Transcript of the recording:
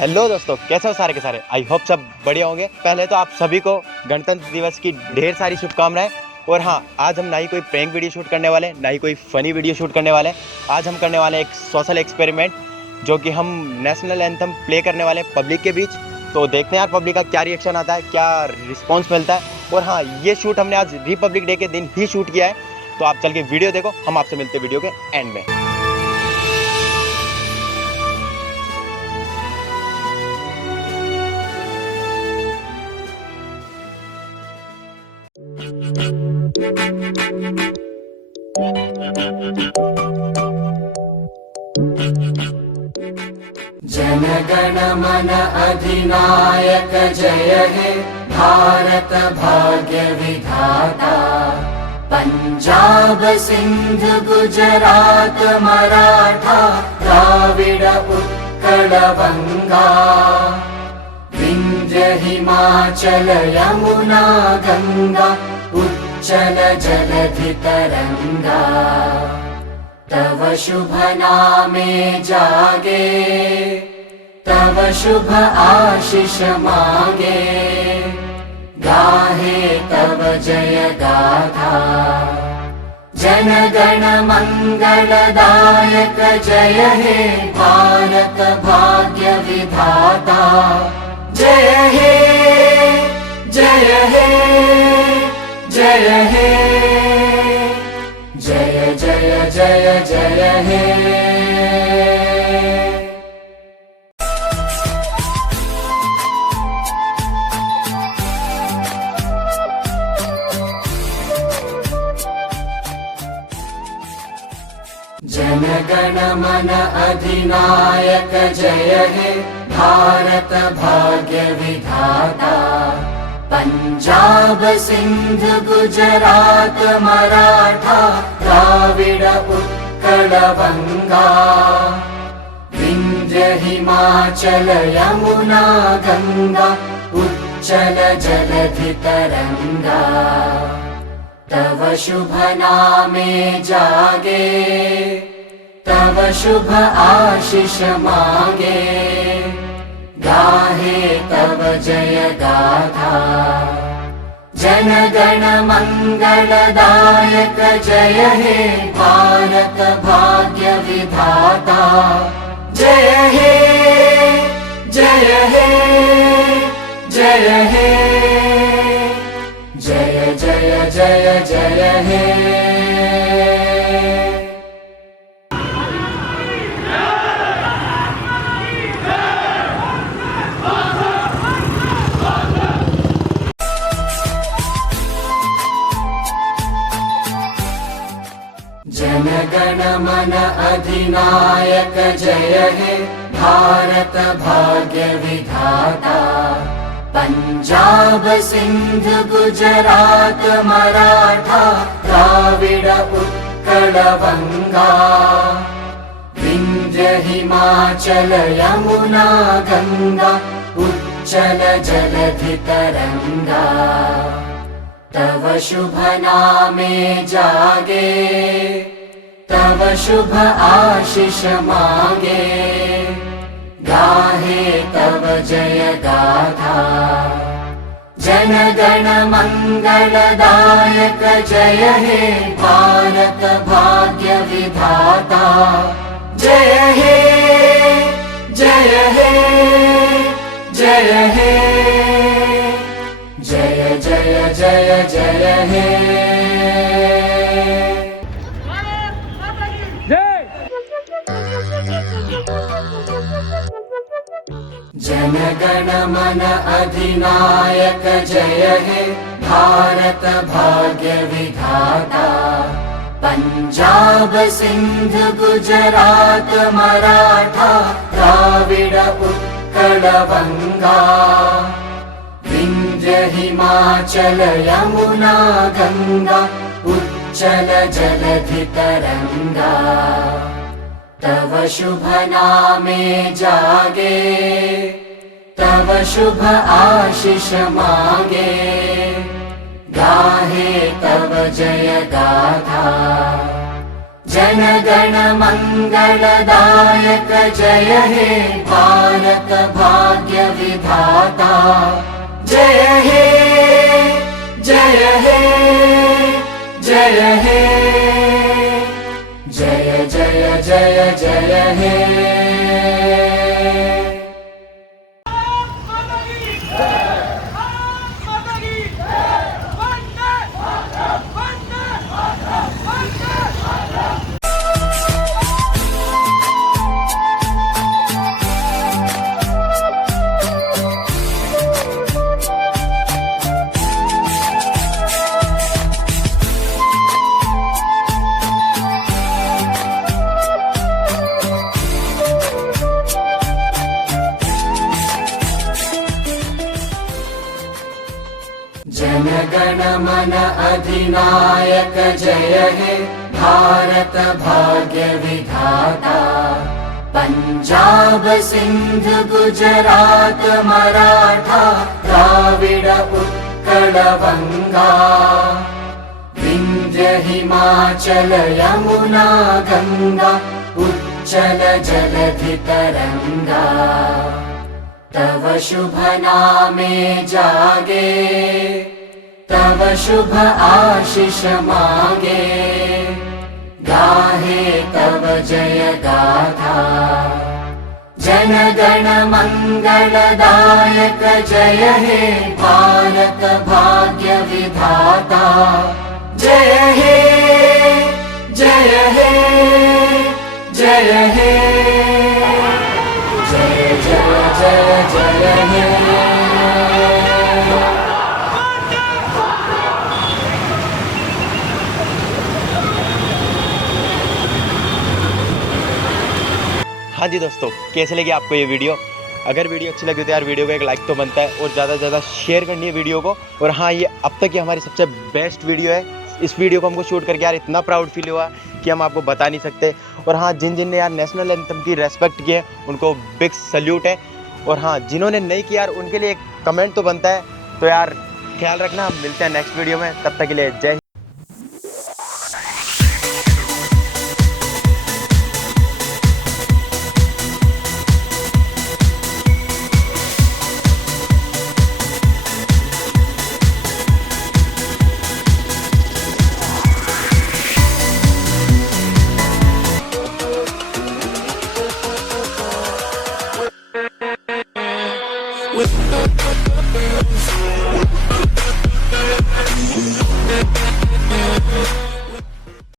Hello दोस्तों, कैसे हो सारे के सारे। आई होप सब बढ़िया होंगे। पहले तो आप सभी को गणतंत्र दिवस की ढेर सारी शुभकामनाएं। और हाँ, आज हम ना ही कोई प्रैंक वीडियो शूट करने वाले, ना ही कोई फनी वीडियो शूट करने वाले। आज हम करने वाले एक सोशल एक्सपेरिमेंट, जो कि हम नेशनल एंथम प्ले करने वाले पब्लिक के बीच। तो देखते हैं यार पब्लिक का क्या रिएक्शन आता है, क्या रिस्पॉन्स मिलता है। और हाँ, ये शूट हमने आज रिपब्लिक डे के दिन ही शूट किया है। तो आप चल के वीडियो देखो, हम आपसे मिलते हैं वीडियो के एंड में। जन गण मन अधिनायक जय हे भारत भाग्य विधाता। पंजाब सिंध गुजरात मराठा द्राविड उत्कल बंगा। विंध्य हिमाचल यमुना गंगा उच्चल जलधि तरंगा। तव शुभ नामे जागे, तव शुभ आशीष मांगे। गाहे तव जय गाथा, जन गण मंगलदायक जय हे भारत भाग्य विधाता। जय हे जय हे जय हे जय जय जय जय हे। जन गण मन अधिनायक जय हे भारत भाग्य विधाता। पंजाब सिंध गुजरात मराठा द्राविड उत्कल बंगा। विंध्य हिमाचल यमुना गंगा उच्चल जलधि तरंगा। तव शुभ नामे जागे, तव शुभ आशीष मांगे। गाहे तव जय गाथा, जन गण मंगलदायक जय हे भारत भाग्य विधाता। जय हे जय हे जय हे जय जय जय जय हे। जन गण मन अधिनायक जय हे भारत भाग्य विधाता। पंजाब सिंध गुजरात मराठा द्राविड उत्कल बंगा। विंध्य हिमाचल यमुना गंगा उच्चल जलधि तरंगा। तव शुभ नामे जागे, तव शुभ आशीष मांगे। गाहे तव जय गाथा, जन गण मंगलदायक जय हे भारत भाग्य विधाता। जय हे जय हे जय हे जय जय जय जय हे। जन गण मन अधिनायक जय हे भारत भाग्य विधाता। पंजाब सिंध गुजरात मराठा द्राविड उत्कल बंगा। विंध्य हिमाचल यमुना गंगा उच्चल जलधि तरंगा। तव शुभ नामे जागे, तव शुभ आशीष मांगे। गाहे तव जय गाथा, जनगण मंगलदायक जय हे भारत भाग्य विधाता जय हे जय हे जय हे जय जय जय जय हे। जनगण मन अधिनायक जय हे भारत भाग्य विधाता पंजाब सिंध गुजरात मराठा द्राविड उत्कल बंगा विंध्य हिमाचल यमुना गंगा उच्चल जलधि तरंगा तव शुभ नामे जागे तव शुभ आशीष मागे गाहे तव जय गाथा जनगण मंगलदायक जय हे भारत भाग्य विधाता जय हे जय हे जय हे जय जय जय जय हे। हाँ जी दोस्तों, कैसे लगी आपको ये वीडियो? अगर वीडियो अच्छी लगी तो यार वीडियो को एक लाइक तो बनता है और ज़्यादा से ज़्यादा शेयर करनी है वीडियो को। और हाँ, ये अब तक की हमारी सबसे बेस्ट वीडियो है। इस वीडियो को हमको शूट करके यार इतना प्राउड फील हुआ कि हम आपको बता नहीं सकते। और हाँ, जिन जिन ने यार नेशनल एंथम की रेस्पेक्ट की है उनको बिग सल्यूट है। और हाँ, जिन्होंने नहीं किया यार उनके लिए एक कमेंट तो बनता है। तो यार ख्याल रखना, हम मिलते हैं नेक्स्ट वीडियो में। तब तक के लिए जय हिंद।